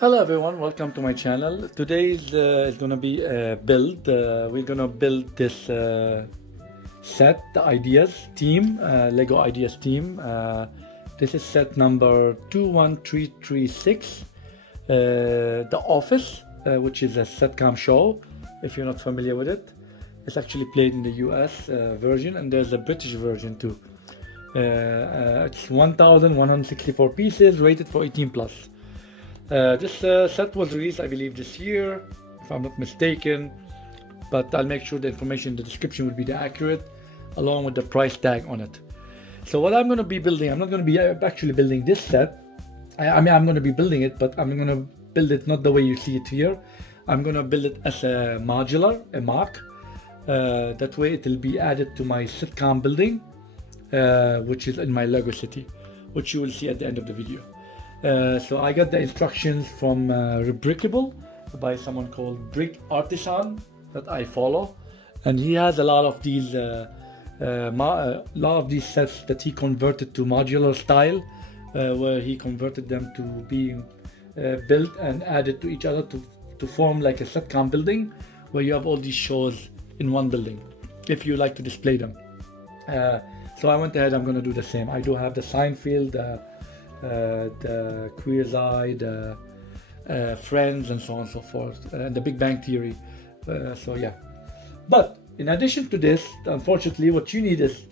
Hello everyone, welcome to my channel. Today is gonna be a build. We're gonna build this set, the Ideas team, Lego Ideas team. This is set number 21336. The Office, which is a Sitcom show. If you're not familiar with it, it's actually played in the US version, and there's a British version too. It's 1,164 pieces, rated for 18 plus. This set was released, I believe, this year, if I'm not mistaken, but I'll make sure the information in the description will be the accurate, along with the price tag on it. So what I'm going to be building, I'm not going to be actually building this set. I mean, I'm going to be building it, but I'm going to build it not the way you see it here. I'm going to build it as a modular, a MOC. That way it will be added to my Sitcom building, which is in my Lego city, which you will see at the end of the video. So I got the instructions from Rebrickable by someone called Brick Artisan that I follow, and he has a lot of these sets that he converted to modular style, where he converted them to being built and added to each other to form like a Sitcom building, where you have all these shows in one building if you like to display them. So I went ahead, I'm going to do the same. I do have the Seinfeld, the Queer Eye, the Friends, and so on and so forth, and the Big Bang Theory. So yeah, but in addition to this, unfortunately, what you need is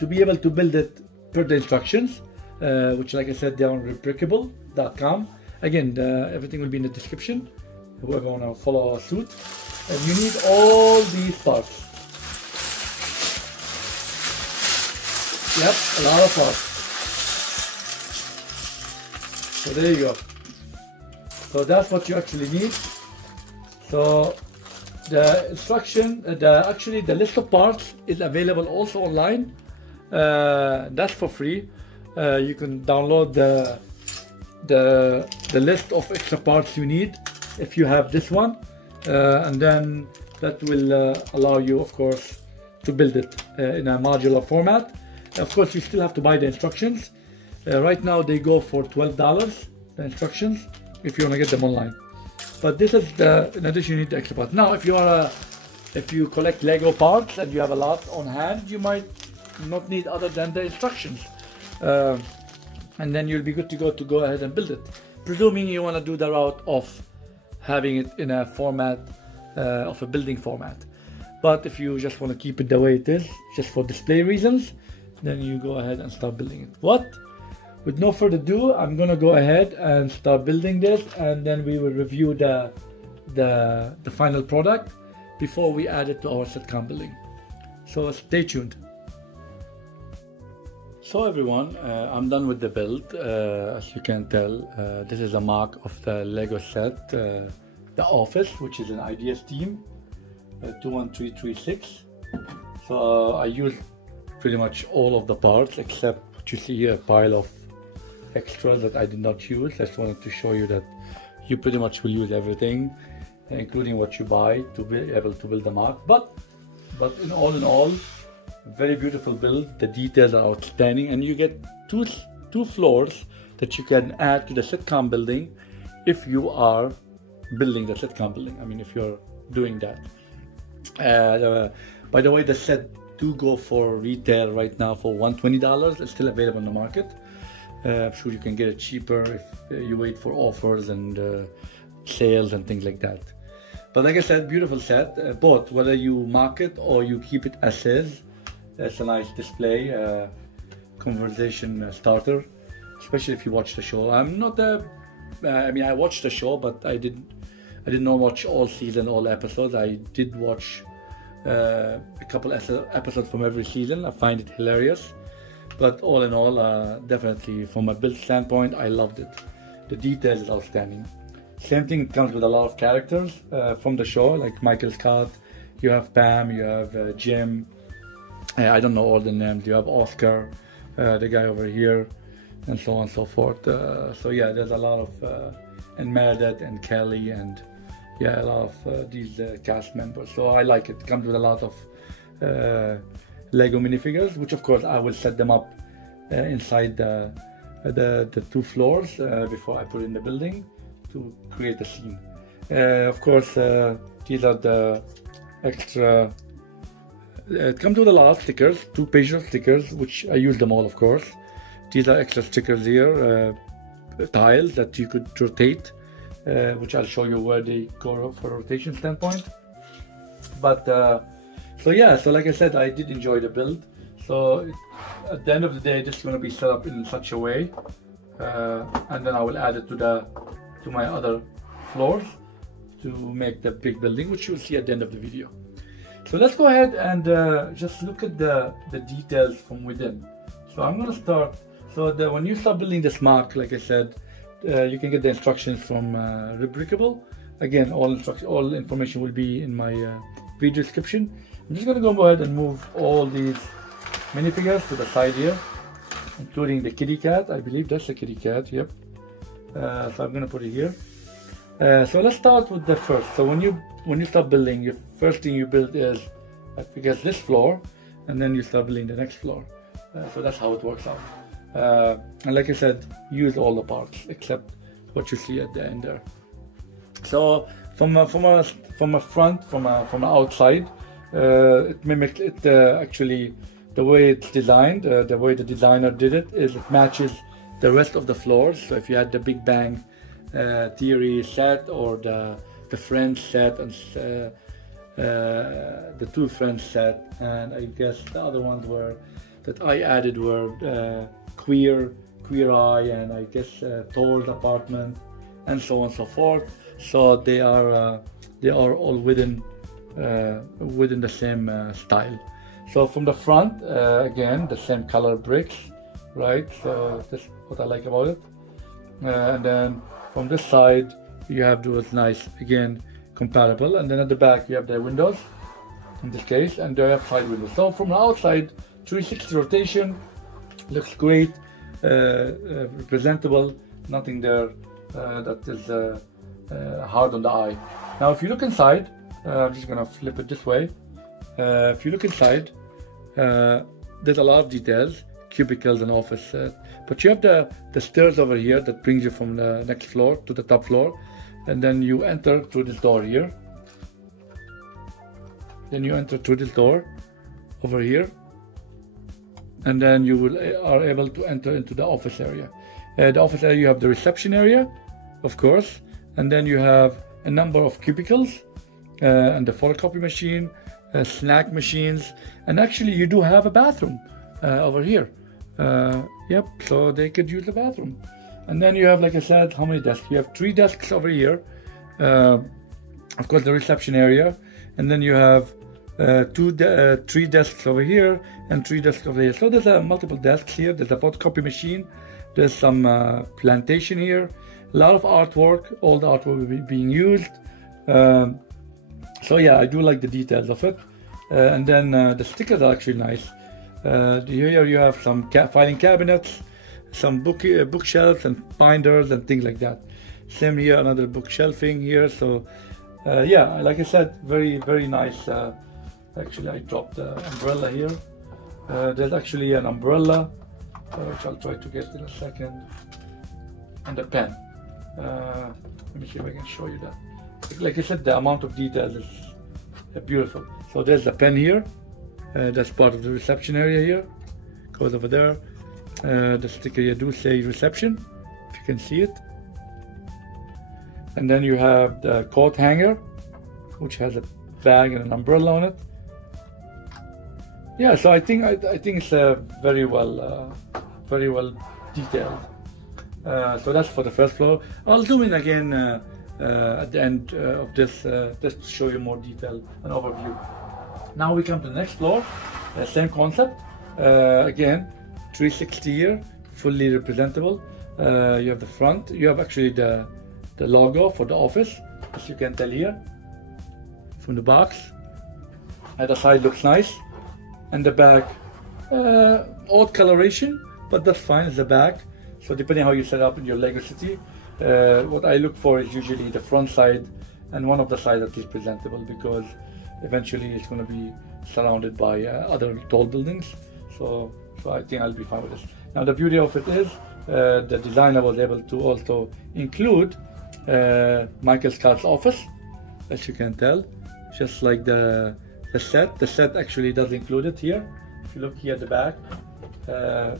to be able to build it per the instructions, which, like I said, they're on rebrickable.com. Again, everything will be in the description. We're going to follow suit, and you need all these parts. Yep, a lot of parts. So there you go. So that's what you actually need. So the instruction, the list of parts is available also online. That's for free. You can download the list of extra parts you need if you have this one, and then that will allow you, of course, to build it in a modular format. Of course, you still have to buy the instructions. Right now they go for $12, the instructions, if you want to get them online. But this is in addition, you need the extra part. Now, if you collect Lego parts and you have a lot on hand, you might not need other than the instructions, and then you'll be good to go ahead and build it, presuming you want to do the route of having it in a format of a building format. But if you just want to keep it the way it is, just for display reasons, then you go ahead and start building it. With no further ado, I'm gonna go ahead and start building this, and then we will review the final product before we add it to our Sitcom building. So stay tuned. So everyone, I'm done with the build. As you can tell, this is a mock of the Lego set, the Office, which is an Ideas team, 21336. So I used pretty much all of the parts except what you see here, a pile of extras that I did not use. I just wanted to show you that you pretty much will use everything, including what you buy, to be able to build the mock. But in all, very beautiful build. The details are outstanding, and you get two floors that you can add to the Sitcom building if you are building the Sitcom building. I mean, if you're doing that. By the way, the set do go for retail right now for $120. It's still available in the market. I'm sure you can get it cheaper if you wait for offers and sales and things like that. But like I said, beautiful set, both whether you mark it or you keep it as is. It's a nice display, conversation starter, especially if you watch the show. I'm not I mean, I watched the show, but I did not watch all season, all episodes. I did watch a couple episodes from every season. I find it hilarious, but all in all, definitely from a build standpoint, I loved it. The details is outstanding. Same thing comes with a lot of characters from the show, like Michael Scott. You have Pam, you have Jim. I don't know all the names. You have Oscar, the guy over here, and so on and so forth. So yeah, there's a lot of and Meredith and Kelly, and yeah, a lot of these cast members. So I like it. It comes with a lot of Lego minifigures, which of course I will set them up inside the two floors before I put in the building. create a scene. Of course, these are the extra. It comes with a lot of stickers, 2 pages of stickers, which I use them all, of course. These are extra stickers here, tiles that you could rotate, which I'll show you where they go for a rotation standpoint. But so yeah, so like I said, I did enjoy the build. So at the end of the day, this is going to be set up in such a way, and then I will add it to my other floors to make the big building, which you'll see at the end of the video. So let's go ahead and just look at the details from within. So I'm going to start. So when you start building this MOC, like I said, you can get the instructions from Rubricable. Again, all information will be in my video description. I'm just going to go ahead and move all these minifigures to the side here, including the kitty cat. I believe that's the kitty cat. Yep. So I'm going to put it here. So let's start with the first. So when you start building, your first thing you build is, I guess, this floor, and then you start building the next floor. So that's how it works out. And like I said, use all the parts except what you see at the end there. So from a front, from an outside, it mimics it. Actually, the way it's designed, the way the designer did it, is it matches the rest of the floors. So if you had the Big Bang Theory set, or the Friends set, and the 2 Friends set, and I guess the other ones that I added were Queer Eye, and I guess Thor's apartment, and so on and so forth. So they are all within the same style. So from the front, again, the same color bricks, right? So that's what I like about it. And then from this side, you have those nice, again, compatible. And then at the back, you have the windows, in this case, and they have side windows. So from the outside, 360 rotation, looks great, presentable, nothing there that is hard on the eye. Now, if you look inside, I'm just gonna flip it this way. If you look inside, there's a lot of details, cubicles and office, but you have the stairs over here that brings you from the next floor to the top floor, and then you enter through this door here. Then you enter through this door over here, and then you are able to enter into the office area. The office area, you have the reception area, of course, and then you have a number of cubicles and the photocopy machine, snack machines, and actually you do have a bathroom over here. Yep, so they could use the bathroom. And then you have, like I said, how many desks? You have 3 desks over here, of course the reception area, and then you have 3 desks over here and 3 desks over here. So there's multiple desks here. There's a photocopy machine, there's some plantation here, a lot of artwork. All the artwork will be being used. So yeah, I do like the details of it. And then the stickers are actually nice. Here you have some filing cabinets, some bookshelves and binders and things like that. Same here, another bookshelving here. So yeah, like I said, very, very nice. Actually, I dropped the umbrella here. There's actually an umbrella, which I'll try to get in a second, and a pen. Let me see if I can show you that. Like I said, the amount of details is beautiful. So there's a pen here. That's part of the reception area here. Goes over there. The sticker here do say reception, if you can see it. And then you have the coat hanger, which has a bag and an umbrella on it. Yeah, so I think it's very well detailed. So that's for the first floor. I'll zoom in again at the end of this just to show you more detail and overview. Now we come to the next floor. Same concept. Again, 360 here, fully representable. You have the front. You have actually the logo for the office, as you can tell here from the box. And the side looks nice, and the back, odd coloration, but that's fine. It's the back. So depending how you set up in your Lego city, what I look for is usually the front side and one of the sides that is presentable, because eventually it's going to be surrounded by other tall buildings. So I think I'll be fine with this. Now the beauty of it is the designer was able to also include Michael Scott's office, as you can tell, just like the set. The set actually does include it here. If you look here at the back, the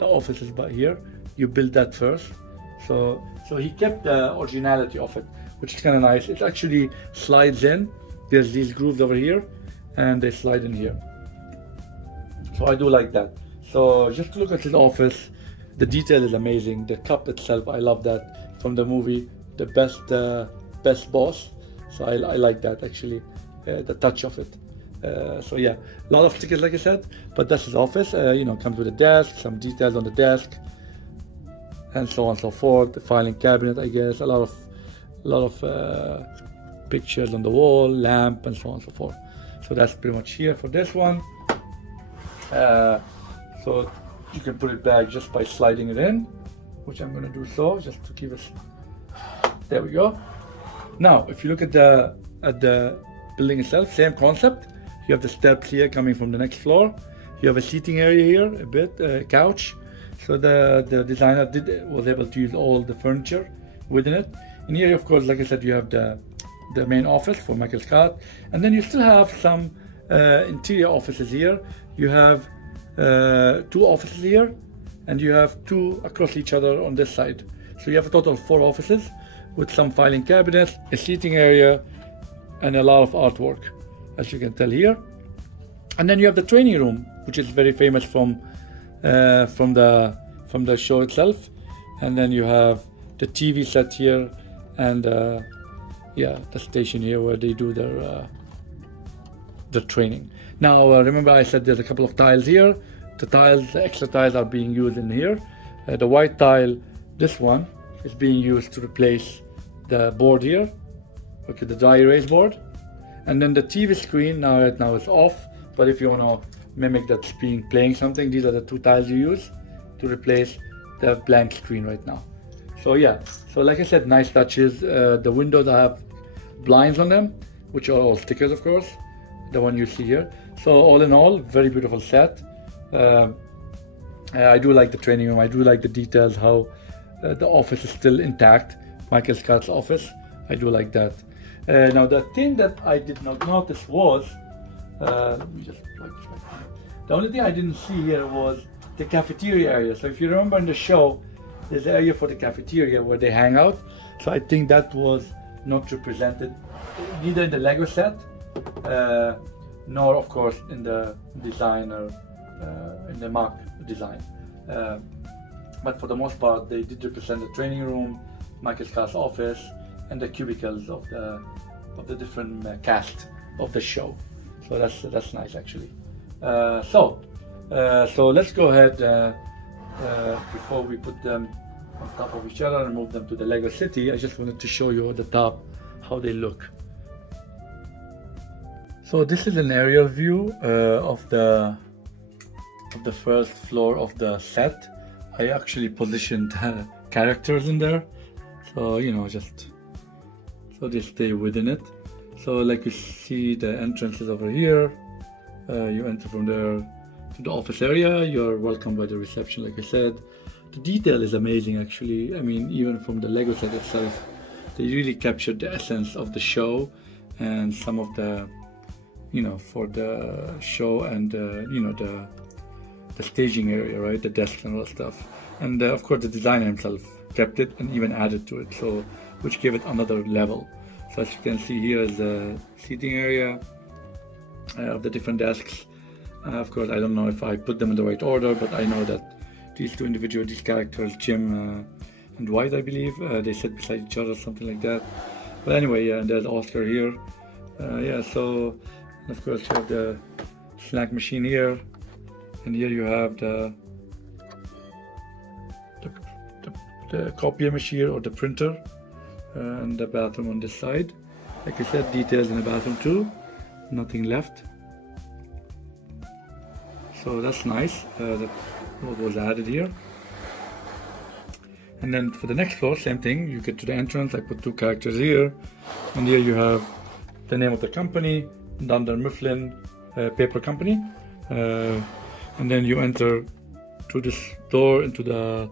office is here. You build that first. So he kept the originality of it, which is kind of nice. It actually slides in. There's these grooves over here, and they slide in here. So I do like that. So just look at his office. The detail is amazing. The cup itself, I love that from the movie. The best boss. So I like that actually, the touch of it. So yeah, a lot of stickers like I said, but that's his office. You know, comes with a desk, some details on the desk, and so on and so forth. The filing cabinet, I guess, a lot of pictures on the wall, lamp, and so on and so forth. So that's pretty much here for this one. So you can put it back just by sliding it in, which I'm gonna do so, just to keep it. There we go. Now, if you look at the building itself, same concept. You have the steps here coming from the next floor. You have a seating area here, a bit, couch. So the designer was able to use all the furniture within it. And here, of course, like I said, you have the main office for Michael Scott, and then you still have some interior offices here. You have 2 offices here, and you have 2 across each other on this side. So you have a total of 4 offices with some filing cabinets, a seating area, and a lot of artwork, as you can tell here. And then you have the training room, which is very famous from the show itself. And then you have the TV set here, and yeah, the station here where they do their training. Now remember I said there's a couple of tiles here. The extra tiles are being used in here. The white tile, this one, is being used to replace the board here, okay, the dry erase board. And then the TV screen right now is off, but if you want to mimic that playing something, these are the 2 tiles you use to replace the blank screen right now. So yeah, so like I said, nice touches. The windows have blinds on them, which are all stickers, of course, the one you see here. So all in all, very beautiful set. I do like the training room. I do like the details, how the office is still intact, Michael Scott's office. I do like that. Now the thing that I did not notice was, let me just plug this back in. The only thing I didn't see here was the cafeteria area. So if you remember in the show, there's an area for the cafeteria where they hang out. So I think that was not represented neither in the Lego set, nor of course in the design or in the MOC design. But for the most part, they did represent the training room, Michael Scott's office, and the cubicles of the different cast of the show. So that's nice actually. So let's go ahead before we put them on top of each other and move them to the Lego City. I just wanted to show you at the top how they look. So this is an aerial view of the first floor of the set. I actually positioned characters in there, so you know, just so they stay within it. So like you see, the entrance is over here. You enter from there to the office area. You're welcomed by the reception, like I said. The detail is amazing actually. I mean, even from the Lego set itself, they really captured the essence of the show and some of the, you know, for the show and you know, the staging area, right, the desks and all that stuff. And of course the designer himself kept it and even added to it, so which gave it another level. So as you can see, here is the seating area of the different desks. Of course, I don't know if I put them in the right order, but I know that these 2 individuals, these characters, Jim and Dwight, I believe, they sit beside each other, something like that. But anyway, yeah, and there's Oscar here. Yeah, so of course you have the snack machine here, and here you have the copier machine or the printer, and the bathroom on this side. Like I said, details in the bathroom too, nothing left. So that's nice, what was added here. And then for the next floor, same thing. You get to the entrance, I put 2 characters here, and here you have the name of the company, Dunder Mifflin Paper Company, and then you enter through this door into the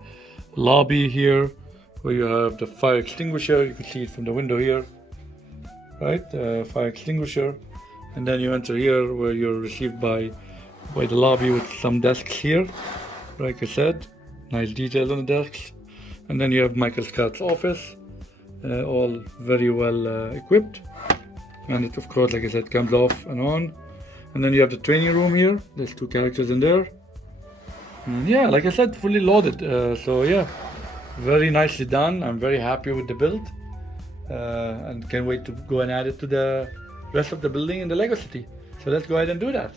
lobby here, where you have the fire extinguisher. You can see it from the window here, right? Fire extinguisher. And then you enter here where you're received by the lobby with some desks here. Like I said, nice detail on the desks. And then you have Michael Scott's office, all very well equipped. And it, of course, like I said, comes off and on. And then you have the training room here. There's 2 characters in there. And yeah, like I said, fully loaded. So yeah, very nicely done. I'm very happy with the build, and can't wait to go and add it to the rest of the building in the Lego City. So let's go ahead and do that.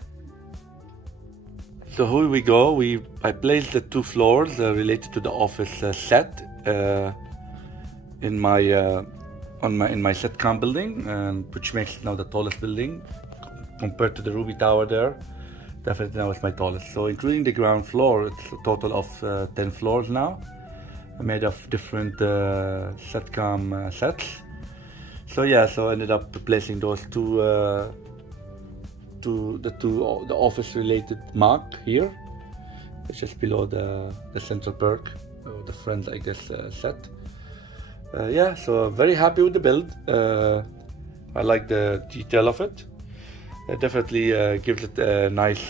So here we go. I placed the 2 floors related to the office set in my Sitcom building, and which makes it now the tallest building compared to the Ruby Tower there. Definitely now it's my tallest. So including the ground floor, it's a total of 10 floors now, made of different Sitcom sets. So yeah, so I ended up placing those the office related MOC here. It's just below the central perk, or the friends, I guess, set. Yeah, so very happy with the build. I like the detail of it. It definitely gives it a nice,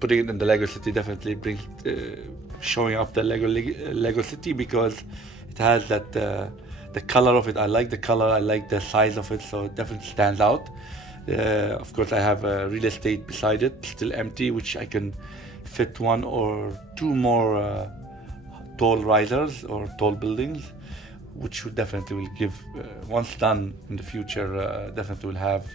putting it in the Lego City definitely brings showing up the Lego City, because it has that the color of it. I like the color, I like the size of it, so it definitely stands out. Of course, I have real estate beside it, still empty, which I can fit 1 or 2 more tall risers or tall buildings, which would definitely will give, once done in the future, definitely will have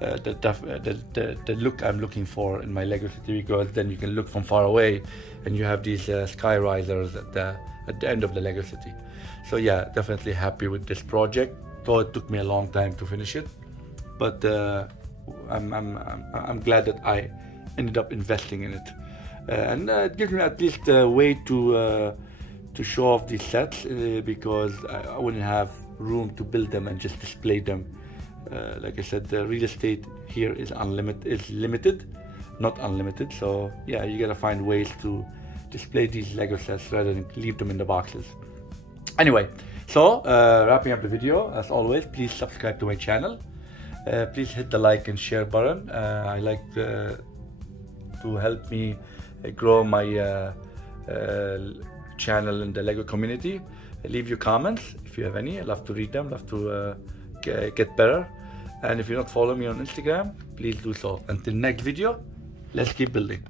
the look I'm looking for in my Lego City, because then you can look from far away and you have these sky risers at the end of the Lego City. So yeah, definitely happy with this project, though it took me a long time to finish it, but I'm glad that I ended up investing in it, and it gives me at least a way to show off these sets, because I wouldn't have room to build them and just display them. Like I said, the real estate here is limited, not unlimited. So yeah, you gotta find ways to display these Lego sets rather than leave them in the boxes. Anyway, so wrapping up the video, as always, please subscribe to my channel. Please hit the like and share button. I like to help me grow my channel in the Lego community. Leave your comments if you have any. I love to read them, love to get better. And if you're not following me on Instagram, please do so. Until next video, let's keep building.